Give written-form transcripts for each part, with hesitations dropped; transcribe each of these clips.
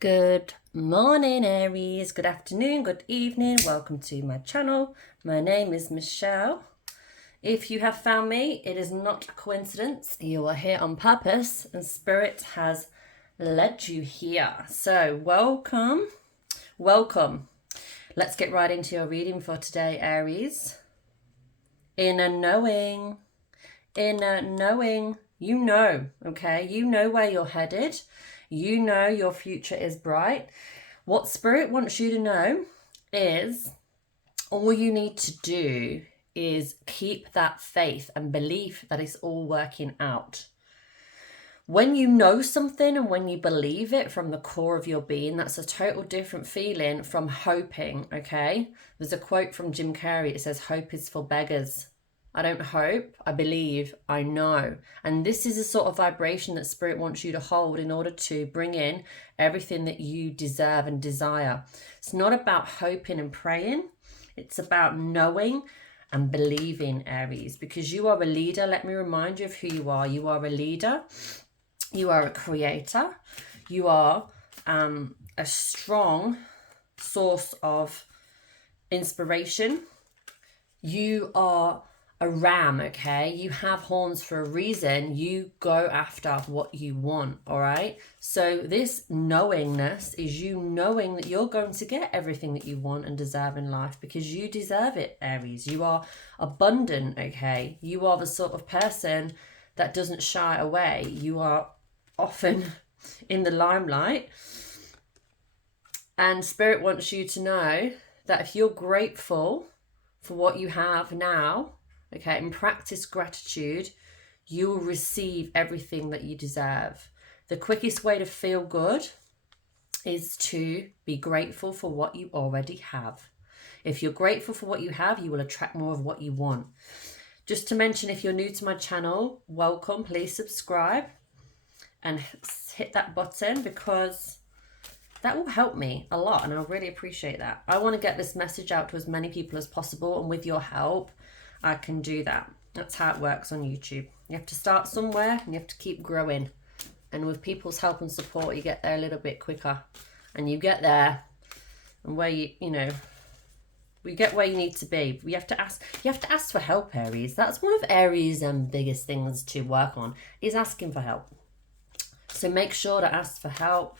Good morning, Aries. Good afternoon, good evening. Welcome to my channel. My name is Michelle. If you have found me, it is not a coincidence. You are here on purpose and Spirit has led you here. So welcome. Let's get right into your reading for today, Aries. Inner knowing. You know, okay? You know where you're headed. You know your future is bright. What Spirit wants you to know is all you need to do is keep that faith and belief that it's all working out. When you know something and when you believe it from the core of your being, that's a total different feeling from hoping, okay? There's a quote from Jim Carrey. It says, "Hope is for beggars." I don't hope, I believe, I know. And this is a sort of vibration that Spirit wants you to hold in order to bring in everything that you deserve and desire. It's not about hoping and praying. It's about knowing and believing, Aries, because you are a leader. Let me remind you of who you are. You are a leader. You are a creator. You are a strong source of inspiration. You are a ram, okay? You have horns for a reason. You go after what you want, all right? So this knowingness is you knowing that you're going to get everything that you want and deserve in life because you deserve it, Aries. You are abundant, okay? You are the sort of person that doesn't shy away. You are often in the limelight. And Spirit wants you to know that if you're grateful for what you have now, okay, and practice gratitude, you will receive everything that you deserve. The quickest way to feel good is to be grateful for what you already have. If you're grateful for what you have, you will attract more of what you want. Just to mention, if you're new to my channel, welcome. Please subscribe and hit that button because that will help me a lot and I really appreciate that. I want to get this message out to as many people as possible, and with your help, I can do that. That's how it works on YouTube. You have to start somewhere and you have to keep growing. And with people's help and support, you get there a little bit quicker. And you get there and where you get where you need to be. You have to ask for help, Aries. That's one of Aries' biggest things to work on, is asking for help. So make sure to ask for help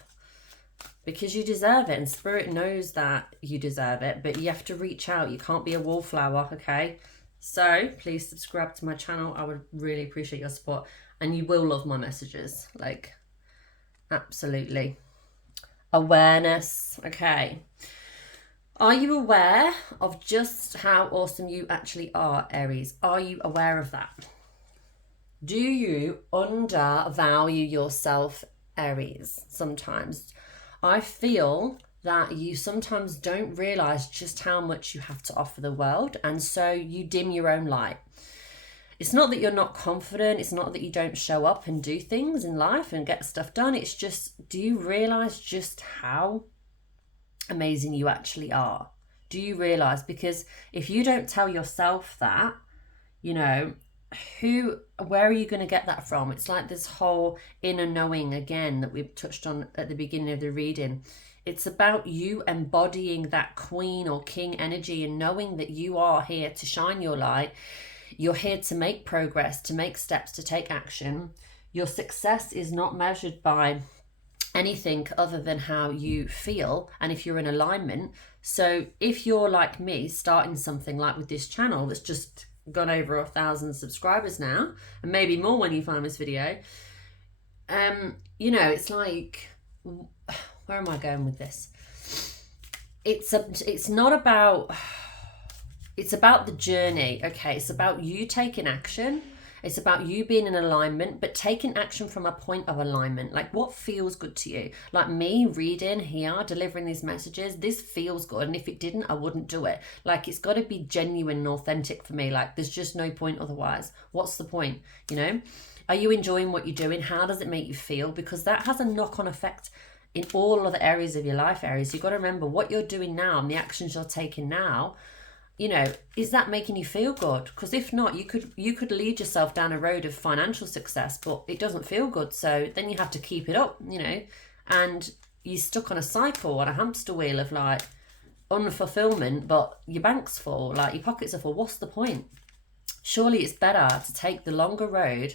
because you deserve it. And Spirit knows that you deserve it, but you have to reach out. You can't be a wallflower, okay? So please subscribe to my channel. I would really appreciate your support, and you will love my messages, like absolutely. Awareness, okay. Are you aware of just how awesome you actually are, Aries? Are you aware of that? Do you undervalue yourself, Aries? Sometimes I feel that you sometimes don't realize just how much you have to offer the world, and so you dim your own light. It's not that you're not confident, it's not that you don't show up and do things in life and get stuff done. It's just, do you realize just how amazing you actually are? Do you realize? Because if you don't tell yourself that, you know, where are you going to get that from? It's like this whole inner knowing again that we touched on at the beginning of the reading. It's about you embodying that queen or king energy and knowing that you are here to shine your light. You're here to make progress, to make steps, to take action. Your success is not measured by anything other than how you feel and if you're in alignment. So if you're like me, starting something like with this channel that's just gone over 1,000 subscribers now, and maybe more when you find this video, you know, it's like, where am I going with this? It's about the journey, okay? It's about you taking action. It's about you being in alignment, but taking action from a point of alignment. Like, what feels good to you? Like me reading here, delivering these messages, this feels good. And if it didn't, I wouldn't do it. Like, it's got to be genuine and authentic for me. Like, there's just no point otherwise. What's the point, you know? Are you enjoying what you're doing? How does it make you feel? Because that has a knock-on effect in all other areas of your life, Aries. You've got to remember what you're doing now and the actions you're taking now. You know, is that making you feel good? Because if not, you could lead yourself down a road of financial success, but it doesn't feel good. So then you have to keep it up, you know. And you're stuck on a cycle, on a hamster wheel of like unfulfillment, but your bank's full, like your pockets are full. What's the point? Surely it's better to take the longer road,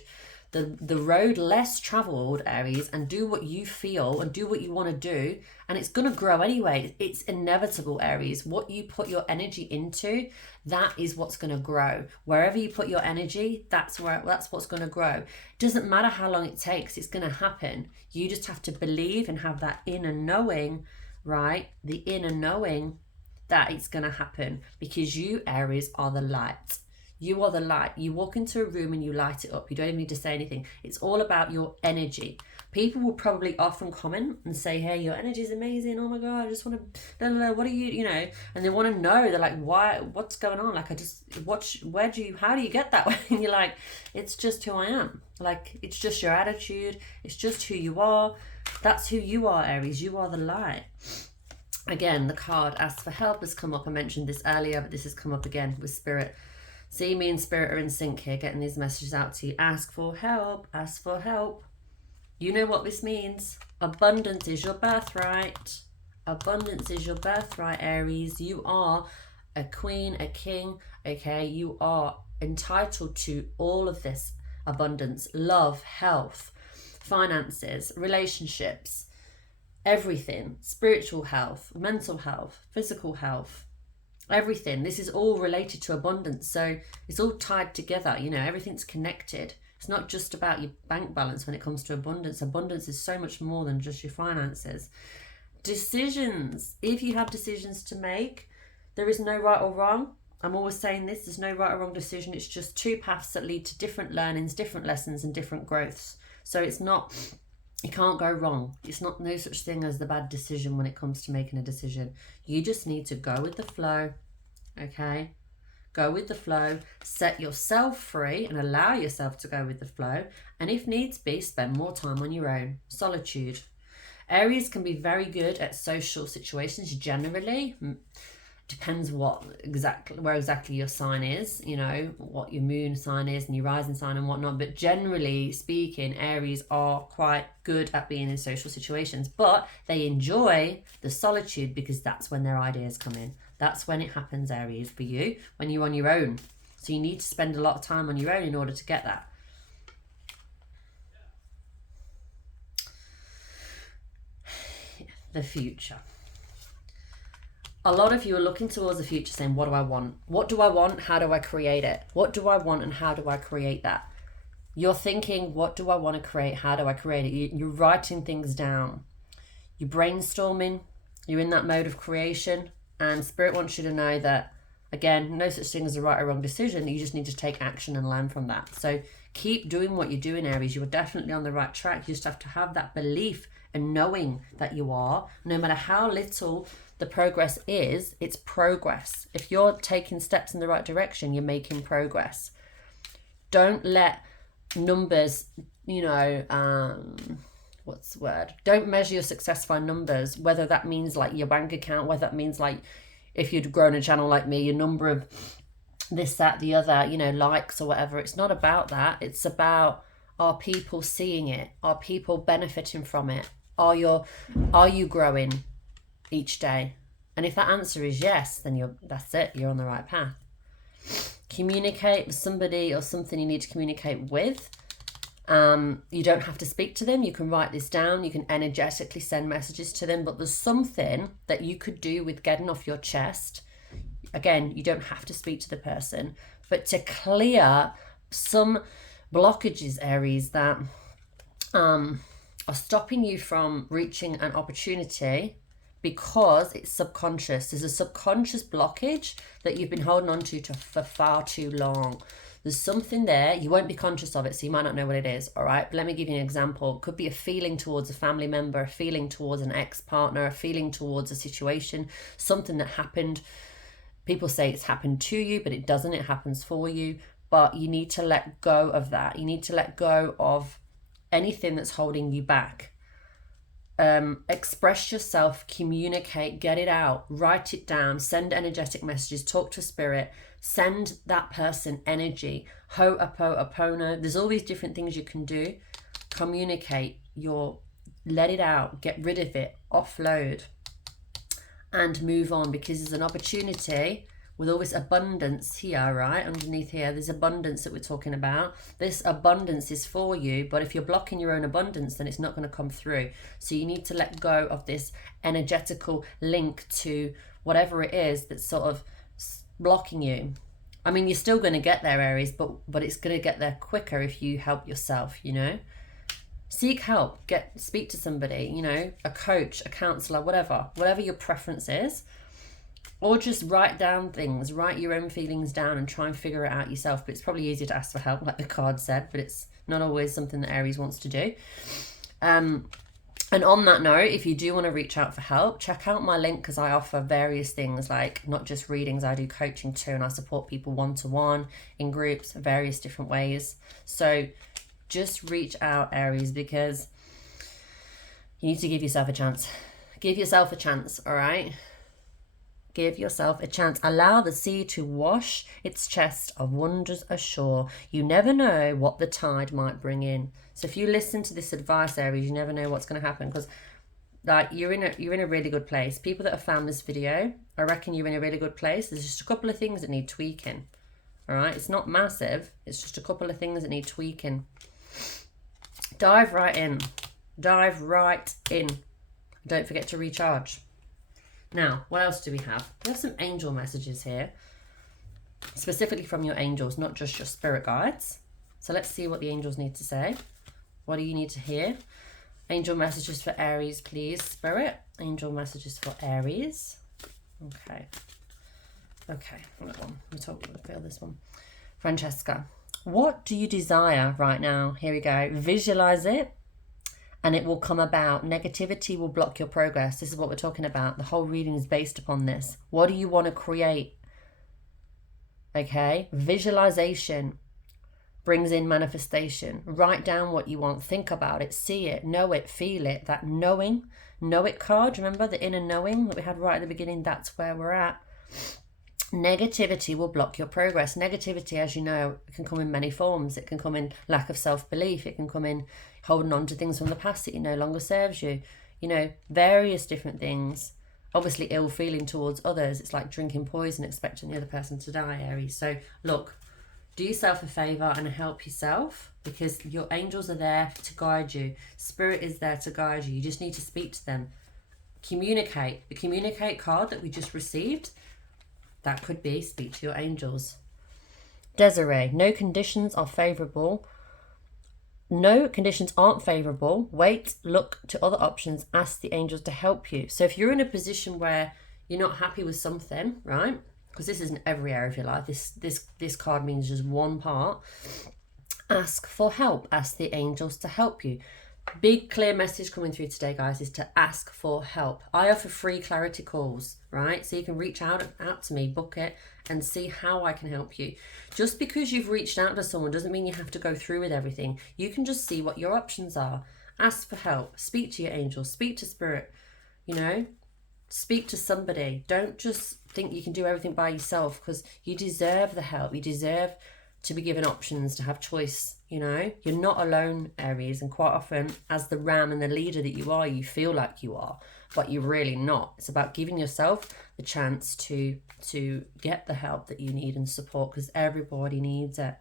the road less traveled, Aries, and do what you feel and do what you want to do, and it's going to grow anyway. It's inevitable, Aries. What you put your energy into, that is what's going to grow. Wherever you put your energy, that's what's going to grow. Doesn't matter how long it takes, it's going to happen. You just have to believe and have that inner knowing, right? The inner knowing that it's going to happen, because you, Aries, are the light. You are the light. You walk into a room and you light it up. You don't even need to say anything. It's all about your energy. People will probably often comment and say, hey, your energy is amazing. Oh my God, I just want to, no, what are you know, and they want to know. They're like, why, what's going on? Like, I just watch, how do you get that way? And you're like, it's just who I am. Like, it's just your attitude. It's just who you are. That's who you are, Aries. You are the light. Again, the card Ask for Help has come up. I mentioned this earlier, but this has come up again with Spirit. See, me and Spirit are in sync here, getting these messages out to you. Ask for help. Ask for help. You know what this means. Abundance is your birthright. Abundance is your birthright, Aries. You are a queen, a king, okay? You are entitled to all of this abundance. Love, health, finances, relationships, everything. Spiritual health, mental health, physical health. Everything. This is all related to abundance, so it's all tied together. You know, everything's connected. It's not just about your bank balance when it comes to abundance. Abundance is so much more than just your finances. Decisions. If you have decisions to make, there is no right or wrong. I'm always saying this, there's no right or wrong decision. It's just two paths that lead to different learnings, different lessons, and different growths. So it's not, you can't go wrong. It's not, no such thing as the bad decision when it comes to making a decision. You just need to go with the flow, okay? Go with the flow, set yourself free and allow yourself to go with the flow. And if needs be, spend more time on your own. Solitude. Aries can be very good at social situations generally. Depends where exactly your sign is, you know, what your moon sign is and your rising sign and whatnot. But generally speaking, Aries are quite good at being in social situations, but they enjoy the solitude because that's when their ideas come in. That's when it happens, Aries, for you, when you're on your own. So you need to spend a lot of time on your own in order to get that. The future. A lot of you are looking towards the future saying, what do I want? What do I want? How do I create it? What do I want and how do I create that? You're thinking, what do I want to create? How do I create it? You're writing things down. You're brainstorming. You're in that mode of creation. And Spirit wants you to know that, again, no such thing as a right or wrong decision. You just need to take action and learn from that. So keep doing what you're doing, Aries. You're definitely on the right track. You just have to have that belief and knowing that you are, no matter how little the progress is, it's progress. If you're taking steps in the right direction, you're making progress. Don't let numbers, you know, what's the word? Don't measure your success by numbers, whether that means like your bank account, whether that means like if you'd grown a channel like me, your number of this, that, the other, you know, likes or whatever. It's not about that. It's about, are people seeing it? Are people benefiting from it? Are you growing each day? And if that answer is yes, then that's it. You're on the right path. Communicate with somebody or something you need to communicate with. You don't have to speak to them. You can write this down. You can energetically send messages to them. But there's something that you could do with getting off your chest. Again, you don't have to speak to the person, but to clear some blockages, Aries, that are stopping you from reaching an opportunity because it's subconscious. There's a subconscious blockage that you've been holding on to for far too long. There's something there. You won't be conscious of it, so you might not know what it is, all right? But let me give you an example. It could be a feeling towards a family member, a feeling towards an ex-partner, a feeling towards a situation, something that happened. People say it's happened to you, but it doesn't. It happens for you. But you need to let go of that. You need to let go of anything that's holding you back. Express yourself, communicate, get it out, write it down, send energetic messages, talk to spirit, send that person energy, ho'oponopono. There's all these different things you can do. Communicate your let it out, get rid of it, offload, and move on, because there's an opportunity with all this abundance here, right? Underneath here, there's abundance that we're talking about. This abundance is for you, but if you're blocking your own abundance, then it's not going to come through. So you need to let go of this energetical link to whatever it is that's sort of blocking you. I mean, you're still going to get there, Aries, but it's going to get there quicker if you help yourself, you know? Seek help, speak to somebody, you know, a coach, a counselor, whatever your preference is. Or just write down things, write your own feelings down and try and figure it out yourself. But it's probably easier to ask for help, like the card said, but it's not always something that Aries wants to do. And on that note, if you do want to reach out for help, check out my link, because I offer various things, like not just readings, I do coaching too, and I support people one-to-one, in groups, various different ways. So just reach out, Aries, because you need to give yourself a chance. Give yourself a chance, all right? Give yourself a chance. Allow the sea to wash its chest of wonders ashore. You never know what the tide might bring in. So if you listen to this advice, Aries, you never know what's going to happen, because like you're in a really good place. People that have found this video, I reckon you're in a really good place. There's just a couple of things that need tweaking. All right, it's not massive. It's just a couple of things that need tweaking. Dive right in. Dive right in. Don't forget to recharge. Now, what else do we have? We have some angel messages here, specifically from your angels, not just your spirit guides. So let's see what the angels need to say. What do you need to hear? Angel messages for Aries, please, Spirit. Angel messages for Aries. Okay. That one. We'll feel this one. Francesca, what do you desire right now? Here we go. Visualize it, and it will come about. Negativity will block your progress. This is what we're talking about. The whole reading is based upon this. What do you want to create? Okay. Visualization brings in manifestation. Write down what you want. Think about it. See it. Know it. Feel it. That knowing. Know it card. Remember the inner knowing that we had right at the beginning? That's where we're at. Negativity will block your progress. Negativity, as you know, can come in many forms. It can come in lack of self-belief. It can come in holding on to things from the past that no longer serves you. You know, various different things. Obviously, ill feeling towards others. It's like drinking poison, expecting the other person to die, Aries. So, look, do yourself a favour and help yourself, because your angels are there to guide you. Spirit is there to guide you. You just need to speak to them. Communicate. The communicate card that we just received, that could be speak to your angels. Desiree, no conditions are favourable. No conditions aren't favourable. Wait, look to other options. Ask the angels to help you. So if you're in a position where you're not happy with something, right? Because this isn't every area of your life. This card means just one part. Ask for help. Ask the angels to help you. Big clear message coming through today, guys, is to ask for help. I offer free clarity calls, right? So you can reach out to me, book it, and see how I can help you. Just because you've reached out to someone doesn't mean you have to go through with everything. You can just see what your options are. Ask for help. Speak to your angels. Speak to Spirit. You know, speak to somebody. Don't just think you can do everything by yourself, because you deserve the help. You deserve to be given options, to have choice. You know, you're not alone, Aries, and quite often as the ram and the leader that you are, you feel like you are, but you're really not. It's about giving yourself the chance to get the help that you need and support, because everybody needs it.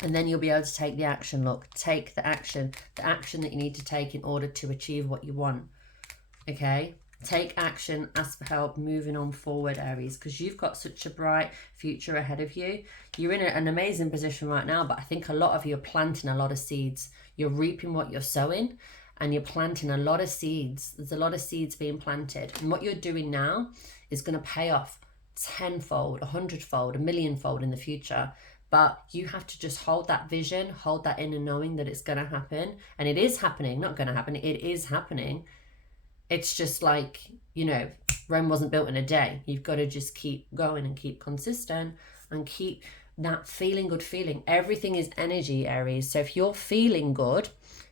And then you'll be able to take the action. Look, take the action that you need to take in order to achieve what you want. Okay? Take action, ask for help, moving on forward, Aries, because you've got such a bright future ahead of you. You're in an amazing position right now, but I think a lot of you are planting a lot of seeds. You're reaping what you're sowing, and you're planting a lot of seeds. There's a lot of seeds being planted. And what you're doing now is going to pay off tenfold, 100-fold, 1,000,000-fold in the future. But you have to just hold that vision, hold that inner knowing that it's going to happen. And it is happening, not going to happen. It is happening. It's just like, you know, Rome wasn't built in a day. You've got to just keep going and keep consistent and keep that feeling good feeling. Everything is energy, Aries. So if you're feeling good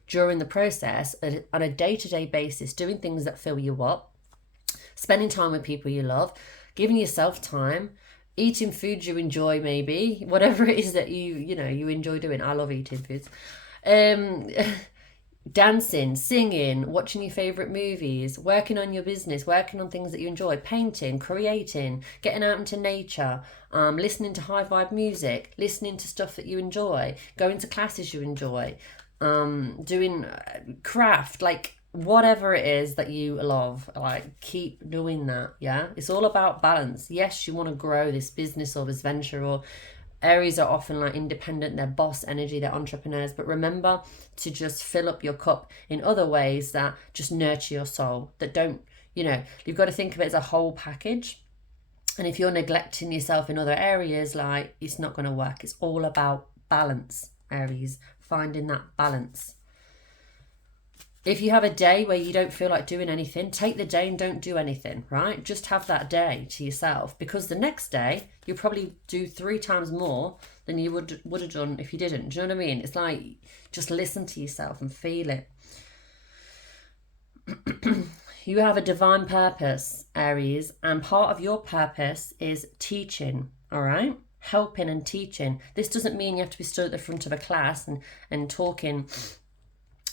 during the process on a day-to-day basis, doing things that fill you up, spending time with people you love, giving yourself time, eating foods you enjoy, maybe, whatever it is that you enjoy doing. I love eating foods. dancing, singing, watching your favorite movies, working on your business, working on things that you enjoy, painting, creating, getting out into nature, listening to high vibe music, listening to stuff that you enjoy, going to classes you enjoy, doing craft, like whatever it is that you love, like keep doing that. Yeah, it's all about balance. Yes, you want to grow this business or this venture, or Aries are often like independent, they're boss energy, they're entrepreneurs, but remember to just fill up your cup in other ways that just nurture your soul, that don't, you've got to think of it as a whole package. And if you're neglecting yourself in other areas, like, it's not going to work. It's all about balance, Aries, finding that balance. If you have a day where you don't feel like doing anything, take the day and don't do anything, right? Just have that day to yourself, because the next day you'll probably do 3 times more than you would have done if you didn't. Do you know what I mean? It's like, just listen to yourself and feel it. You have a divine purpose, Aries, and part of your purpose is teaching, all right? Helping and teaching. This doesn't mean you have to be stood at the front of a class and talking,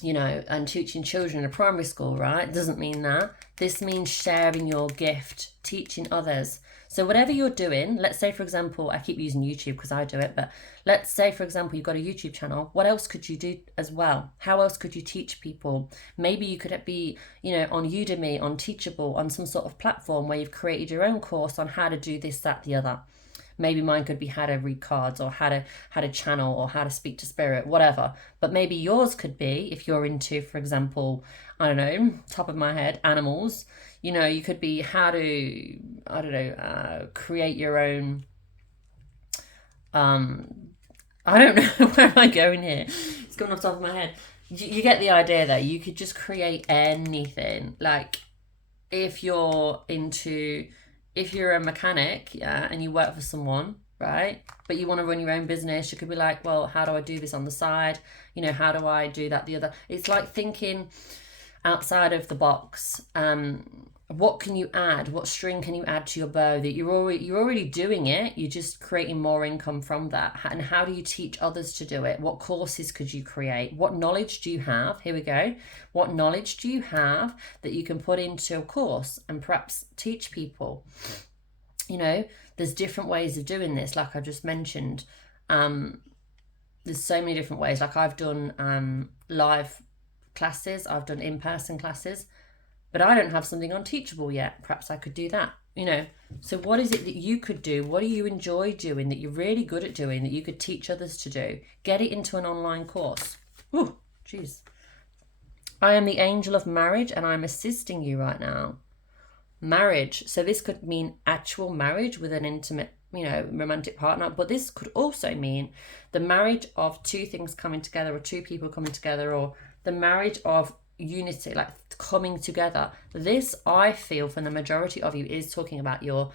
and teaching children in a primary school, right? It doesn't mean that. This means sharing your gift, teaching others. So whatever you're doing, let's say, for example, I keep using YouTube because I do it, but let's say, for example, you've got a YouTube channel. What else could you do as well? How else could you teach people? Maybe you could be, on Udemy, on Teachable, on some sort of platform where you've created your own course on how to do this, that, the other. Maybe mine could be how to read cards, or how to channel, or how to speak to spirit, whatever. But maybe yours could be, if you're into, for example, I don't know, top of my head, animals, you could be how to, I don't know, create your own, I don't know, where am I going here? It's going off the top of my head. You get the idea there. You could just create anything. Like, if you're a mechanic, yeah, and you work for someone, right, but you want to run your own business, you could be like, well, how do I do this on the side? How do I do that, the other? It's like thinking outside of the box. What can you add? What string can you add to your bow that you're already doing it? You're just creating more income from that. And how do you teach others to do it? What courses could you create? What knowledge do you have? Here we go. What knowledge do you have that you can put into a course and perhaps teach people? There's different ways of doing this, like I just mentioned. There's so many different ways. Like, I've done live classes, I've done in-person classes, but I don't have something on Teachable yet. Perhaps I could do that, So what is it that you could do? What do you enjoy doing that you're really good at doing that you could teach others to do? Get it into an online course. Ooh, jeez. I am the angel of marriage and I'm assisting you right now. Marriage. So this could mean actual marriage with an intimate, romantic partner, but this could also mean the marriage of 2 things coming together, or 2 people coming together, or the marriage of unity, like coming together. This, I feel, for the majority of you, is talking about your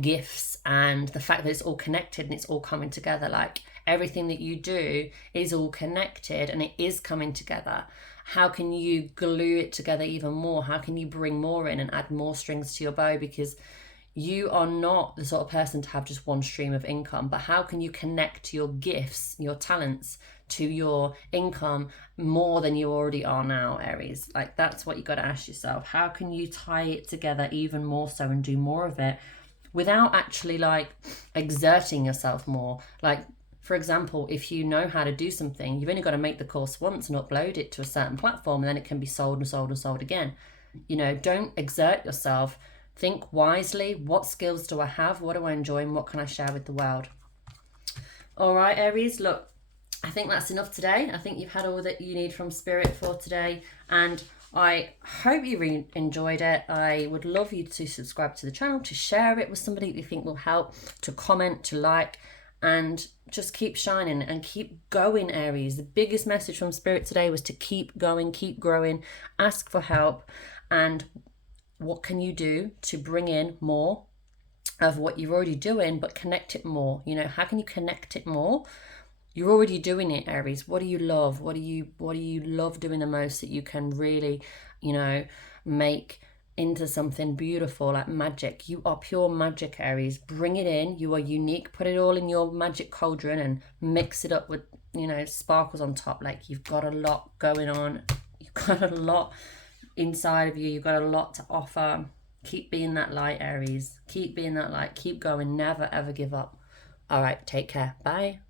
gifts and the fact that it's all connected and it's all coming together. Like, everything that you do is all connected and it is coming together. How can you glue it together even more? How can you bring more in and add more strings to your bow? Because you are not the sort of person to have just one stream of income, but how can you connect your gifts, your talents, to your income more than you already are now, Aries? Like, that's what you got to ask yourself. How can you tie it together even more so and do more of it without actually like exerting yourself more? Like, for example, if you know how to do something, you've only got to make the course once and upload it to a certain platform, and then it can be sold and sold and sold again. Don't exert yourself. Think wisely. What skills do I have? What do I enjoy? And what can I share with the world? All right, Aries, look, I think that's enough today. I think you've had all that you need from Spirit for today, and I hope you enjoyed it. I would love you to subscribe to the channel, to share it with somebody that you think will help, to comment, to like, and just keep shining and keep going, Aries. The biggest message from Spirit today was to keep going, keep growing, ask for help, and what can you do to bring in more of what you're already doing, but connect it more? How can you connect it more? You're already doing it, Aries. What do you love? What do you love doing the most that you can really, make into something beautiful, like magic? You are pure magic, Aries. Bring it in. You are unique. Put it all in your magic cauldron and mix it up with you know, sparkles on top. Like, you've got a lot going on. You've got a lot inside of you. You've got a lot to offer. Keep being that light, Aries. Keep being that light. Keep going. Never, ever give up. All right. Take care. Bye.